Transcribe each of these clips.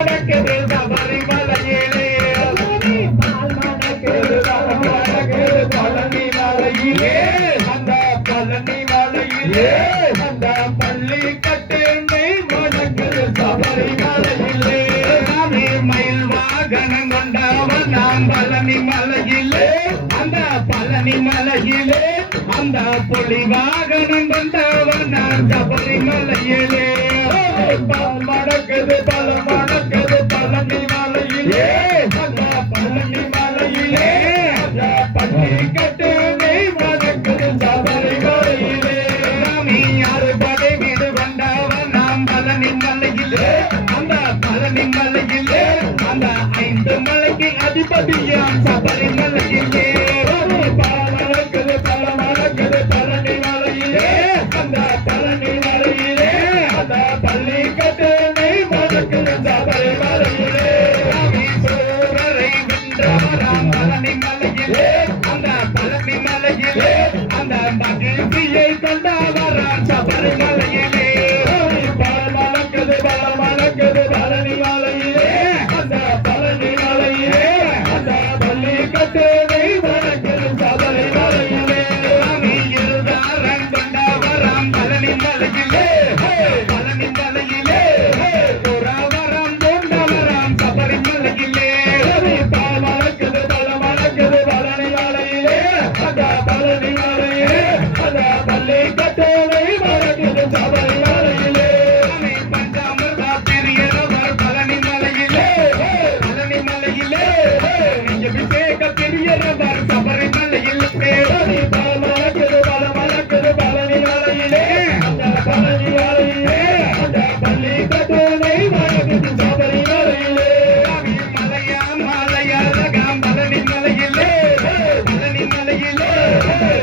மணக்குது சபரிமலையிலே பால் மணக்குது மணக்குது பழனி மலையிலே அந்த பழனி மலையிலே அந்த பள்ளி கட்டெண்ணை மணக்குது சபரிமலையிலே மயில் வாகனம் கொண்டவன் நாம் பழனி மலையிலே அந்த பழனி மலையிலே அந்த புலி வாகனம் கொண்டவன் நான் சபரிமலையிலே பால் மணக்குது பல மணக்குது பழனி மலையிலே அந்த பழனி மலையிலே அந்த பள்ளி கட்டணை மணக்குது சபரிமலையிலே சாமி அறுபடை வீடு கொண்டவன் நாம் பழனி மலையிலே அந்த பழனி மலையிலே அந்த 5 மலைக்கு அதிபதியாம் சபரிமலையிலே பால் மணக்குது பல மணக்குது பழனி மலையிலே அந்த பழனி மலையிலே அந்த பள்ளி கட்டணை மணக்குது சபரிமலையிலே சோழரை வென்றவராம் பழனி மலையிலே அந்த பழனி மலையிலே அந்த மகிழ்ச்சியை கொண்டவராம் சபரிமலையிலே பால் மணக்குது பல மணக்குது பழனி மலையிலே அந்த பழனி மலையிலே அந்த பள்ளி கட்டணை மணக்குது சபரிமலையிலே இருதாரம் கொண்டவராம் பழனி மலையிலே பழனி மலையிலே புறவரம் கொண்டவராம் சபரிமலையிலே பால் மணக்குது பல மணக்குது பழனி மலையிலே அந்த பழனி மலையிலே அந்த பள்ளி கட்டணை மணக்குது சபரிமலையிலே பஞ்சாமிர்த பிரியரவர் பழனி மலையிலே பழனி மலையிலே அபிஷேக பிரியரவர் சபரிமலையிலே பால் மணக்குது பல மணக்குது பழனி மலையிலே அந்த பழனி மலையிலே அந்த பள்ளி கட்டணை மணக்குது சபரிமலையிலே மலையா மலையழகாம் பழனி மலையிலே பழனி மலையிலே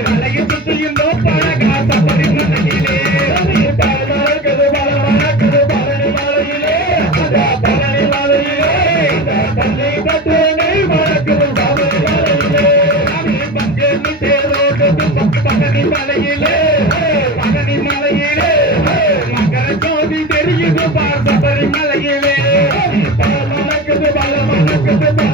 மலையை சுற்றியும் பழகா சபரிமலையிலே பால் மணக்குது பல மணக்குது பழனி மலையிலே அந்த பழனி மலையிலே அந்த பள்ளி கட்டணை மணக்குது சபரிமலையிலே பங்கேற்று தேரோட்டது பழனி மலையிலே பழனி மலையிலே மகர ஜோதி தெரியுது சபரிமலையிலே பால் மணக்குது பல மணக்குது